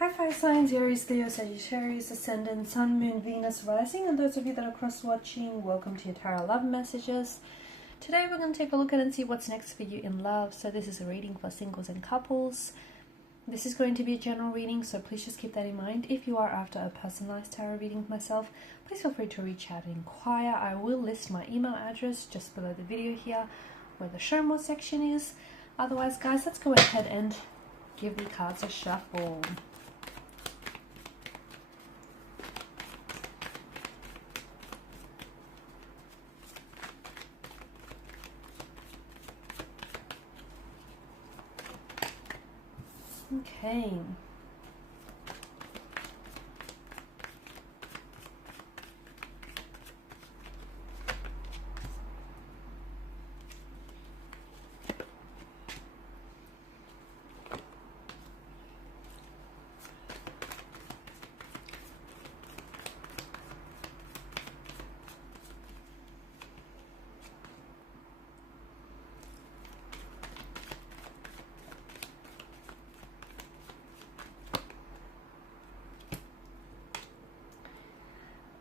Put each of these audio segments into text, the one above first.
Hi fire signs, Aries, Leo, Sagittarius, Ascendant, Sun, Moon, Venus, Rising, and those of you that are cross-watching, welcome to your Tarot Love Messages. Today we're going to take a look at and see what's next for you in love. So this is a reading for singles and couples. This is going to be a general reading, so please just keep that in mind. If you are after a personalized tarot reading with myself, please feel free to reach out and inquire. I will list my email address just below the video here, where the show more section is. Otherwise, guys, let's go ahead and give the cards a shuffle. Okay.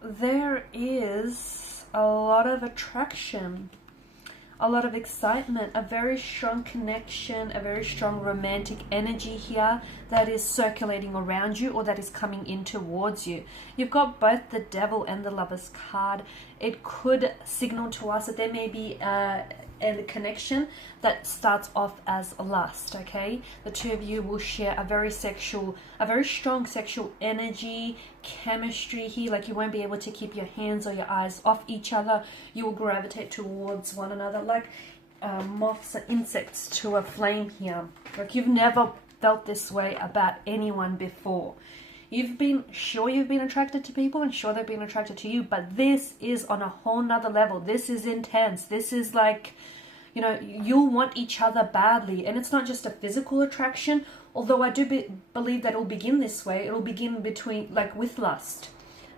There is a lot of attraction, a lot of excitement, a very strong connection, a very strong romantic energy here that is circulating around you or that is coming in towards you. You've got both the Devil and the Lover's card. It could signal to us that there may be a connection that starts off as lust. Okay, the two of you will share a very strong sexual energy, chemistry here. Like, you won't be able to keep your hands or your eyes off each other. You will gravitate towards one another like moths and insects to a flame here. Like, you've never felt this way about anyone before. You've been attracted to people and sure they've been attracted to you, but this is on a whole nother level. This is intense. This is like, you know, you'll want each other badly. And it's not just a physical attraction, although I do believe that it'll begin this way. It'll begin with lust.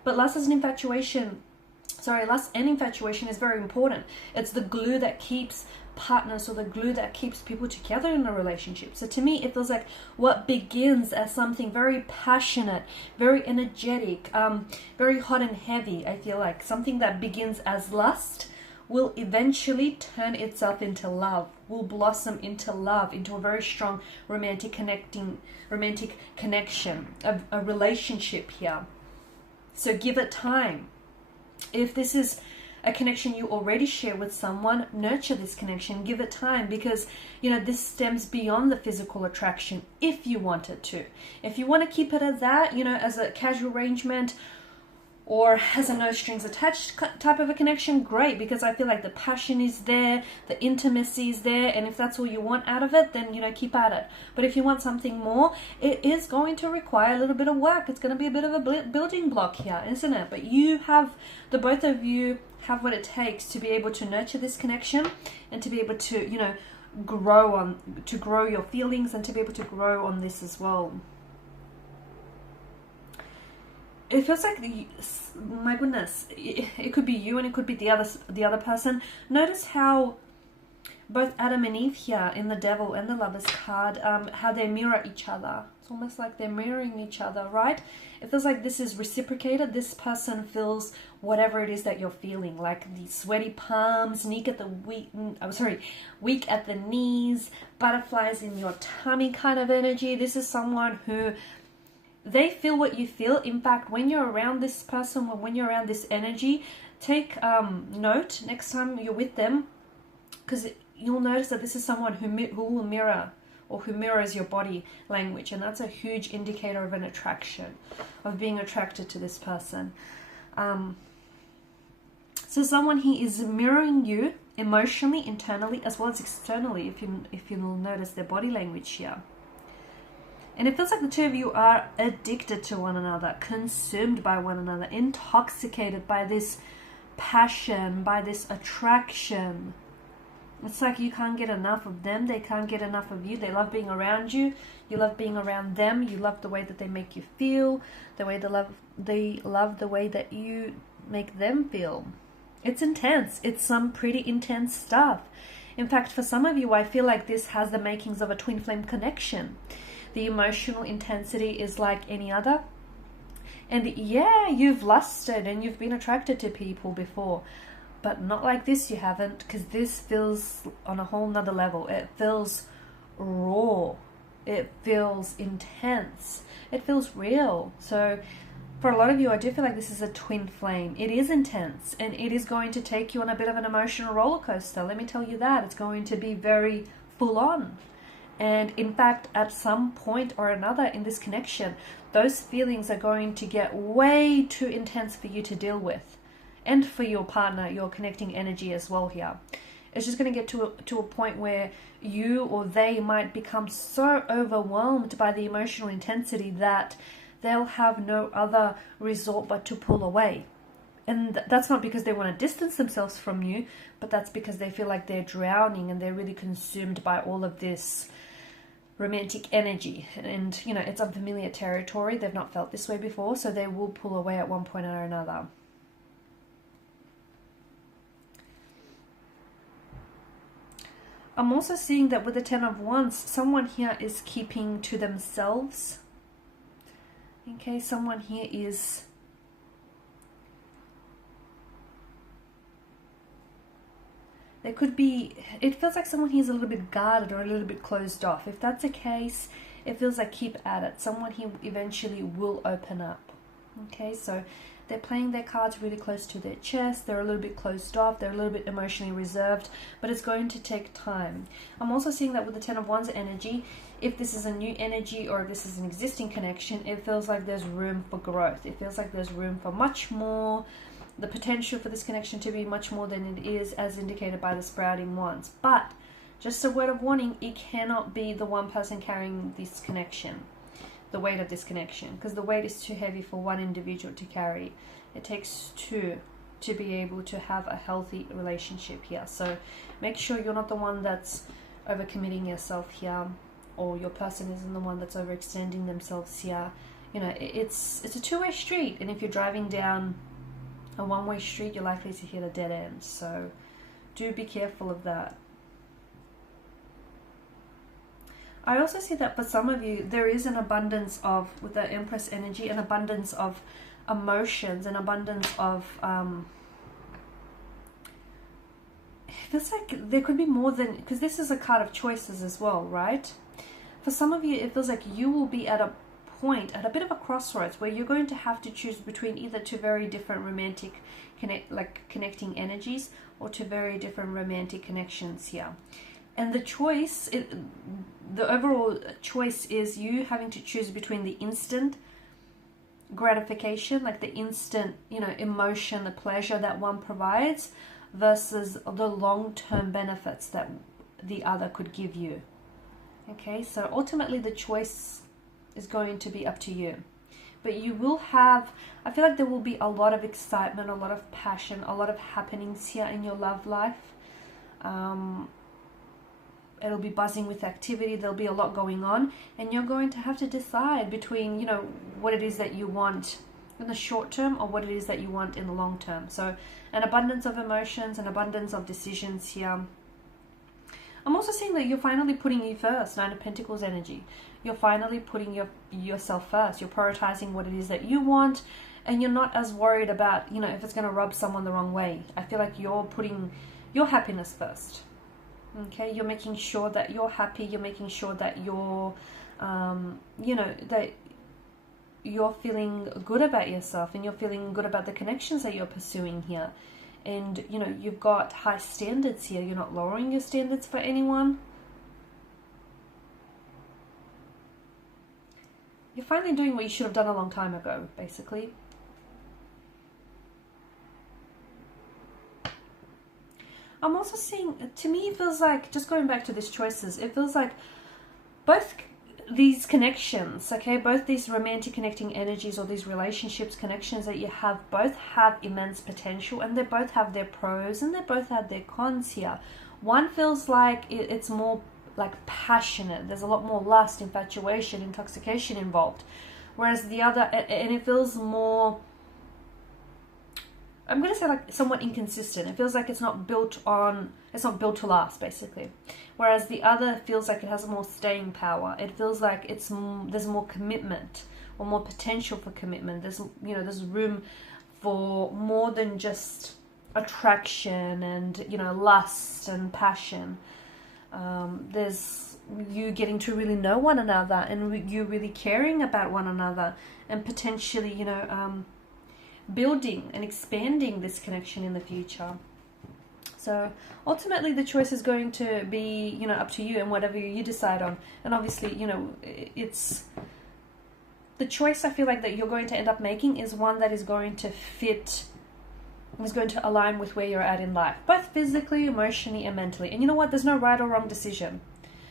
But lust and infatuation is very important. It's the glue that keeps partners, or the glue that keeps people together in a relationship. So to me, it feels like what begins as something very passionate, very energetic, very hot and heavy, I feel like something that begins as lust will eventually turn itself into love, will blossom into love, into a very strong romantic connection, a relationship here. So give it time. If this is a connection you already share with someone, nurture this connection, give it time, because, you know, this stems beyond the physical attraction if you want it to. If you want to keep it at that, you know, as a casual arrangement or as a no strings attached type of a connection, great, because I feel like the passion is there, the intimacy is there, and if that's all you want out of it, then, you know, keep at it. But if you want something more, it is going to require a little bit of work. It's going to be a bit of a building block here, isn't it? But the both of you have what it takes to be able to nurture this connection and to be able to, you know, grow your feelings and to be able to grow on this as well. It feels like my goodness, it could be you and it could be the other person. Notice how both Adam and Eve here in the Devil and the Lover's card, how they mirror each other. It's almost like they're mirroring each other, right? It feels like this is reciprocated. This person feels whatever it is that you're feeling, like the sweaty palms, weak at the knees, butterflies in your tummy kind of energy. This is someone who, they feel what you feel. In fact, when you're around this person, when you're around this energy, take note next time you're with them, because you'll notice that this is someone who will mirror, or who mirrors your body language, and that's a huge indicator of an attraction, of being attracted to this person. So someone here is mirroring you emotionally, internally, as well as externally, if you'll notice their body language here. And it feels like the two of you are addicted to one another, consumed by one another, intoxicated by this passion, by this attraction. It's like you can't get enough of them, they can't get enough of you. They love being around you, you love being around them, you love the way that they make you feel, they love the way that you make them feel. It's intense. It's some pretty intense stuff. In fact, for some of you, I feel like this has the makings of a twin flame connection. The emotional intensity is like any other. And yeah, you've lusted and you've been attracted to people before, but not like this, you haven't, because this feels on a whole nother level. It feels raw. It feels intense. It feels real. So for a lot of you, I do feel like this is a twin flame. It is intense, and it is going to take you on a bit of an emotional roller coaster. Let me tell you that. It's going to be very full on. And in fact, at some point or another in this connection, those feelings are going to get way too intense for you to deal with. And for your partner, your connecting energy as well here. It's just going to get to a point where you or they might become so overwhelmed by the emotional intensity that they'll have no other resort but to pull away. And that's not because they want to distance themselves from you, but that's because they feel like they're drowning and they're really consumed by all of this romantic energy. And, you know, it's unfamiliar territory. They've not felt this way before, so they will pull away at one point or another. I'm also seeing that with the Ten of Wands, someone here is keeping to themselves. Okay, someone here is there could be, it feels like someone here is a little bit guarded or a little bit closed off. If that's the case, it feels like keep at it. Someone here eventually will open up. Okay, so they're playing their cards really close to their chest. They're a little bit closed off. They're a little bit emotionally reserved, but it's going to take time. I'm also seeing that with the Ten of Wands energy, if this is a new energy or if this is an existing connection, it feels like there's room for growth. It feels like there's room for much more, the potential for this connection to be much more than it is, as indicated by the sprouting wands. But just a word of warning, it cannot be the one person carrying this connection, the weight of this connection, because the weight is too heavy for one individual to carry. It takes two to be able to have a healthy relationship here. So make sure you're not the one that's overcommitting yourself here, or your person isn't the one that's overextending themselves here. You know, it's a two-way street, and if you're driving down a one-way street, you're likely to hit a dead end. So do be careful of that. I also see that for some of you, there is an abundance of, with the Empress energy, an abundance of emotions, an abundance of, it feels like there could be more than, because this is a card of choices as well, right? For some of you, it feels like you will be at a point, at a bit of a crossroads, where you're going to have to choose between either two very different romantic connecting energies, or two very different romantic connections here. And the choice, the overall choice is you having to choose between the instant gratification, like the instant, you know, emotion, the pleasure that one provides, versus the long-term benefits that the other could give you. Okay, so ultimately the choice is going to be up to you. But you will have, I feel like there will be a lot of excitement, a lot of passion, a lot of happenings here in your love life. It'll be buzzing with activity. There'll be a lot going on, and you're going to have to decide between, you know, what it is that you want in the short term or what it is that you want in the long term. So an abundance of emotions, an abundance of decisions here. I'm also seeing that you're finally putting you first. Nine of Pentacles energy. You're finally putting yourself first. You're prioritizing what it is that you want, and you're not as worried about, you know, if it's going to rub someone the wrong way. I feel like you're putting your happiness first. Okay, you're making sure that you're happy. You're making sure that you're, you know, that you're feeling good about yourself, and you're feeling good about the connections that you're pursuing here. And, you know, you've got high standards here. You're not lowering your standards for anyone. You're finally doing what you should have done a long time ago, basically. I'm also seeing, to me, it feels like, just going back to these choices, it feels like both these connections, okay, both these romantic connecting energies or these relationships, connections that you have, both have immense potential, and they both have their pros and they both have their cons here. One feels like it's more like passionate. There's a lot more lust, infatuation, intoxication involved. Whereas the other, and it feels more I'm going to say like somewhat inconsistent. It feels like it's not built to last, basically. Whereas the other feels like it has more staying power. It feels like there's more commitment or more potential for commitment. There's room for more than just attraction and, lust and passion. There's you getting to really know one another and you really caring about one another and potentially, building and expanding this connection in the future. So ultimately the choice is going to be, up to you and whatever you decide on. And obviously, it's the choice I feel like that you're going to end up making is one that is going to fit, is going to align with where you're at in life, both physically, emotionally, and mentally. And you know what? There's no right or wrong decision.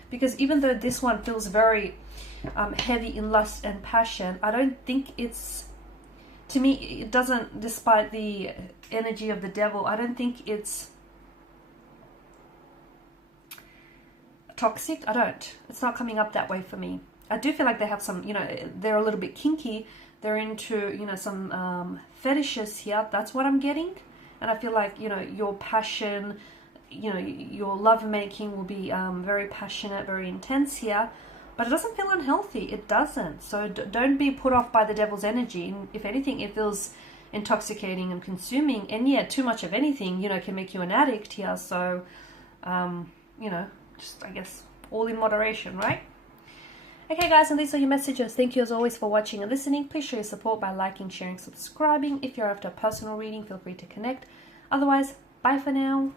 Because even though this one feels very heavy in lust and passion, I don't think it's, to me, it doesn't, despite the energy of the devil, I don't think it's toxic. It's not coming up that way for me. I do feel like they have some, they're a little bit kinky. They're into, some fetishes here. That's what I'm getting. And I feel like, your passion, your lovemaking will be very passionate, very intense here. But it doesn't feel unhealthy. It doesn't. So don't be put off by the devil's energy. And if anything, it feels intoxicating and consuming. And yeah, too much of anything, can make you an addict here. So, just, I guess, all in moderation, right? Okay, guys, and these are your messages. Thank you as always for watching and listening. Please show your support by liking, sharing, subscribing. If you're after a personal reading, feel free to connect. Otherwise, bye for now.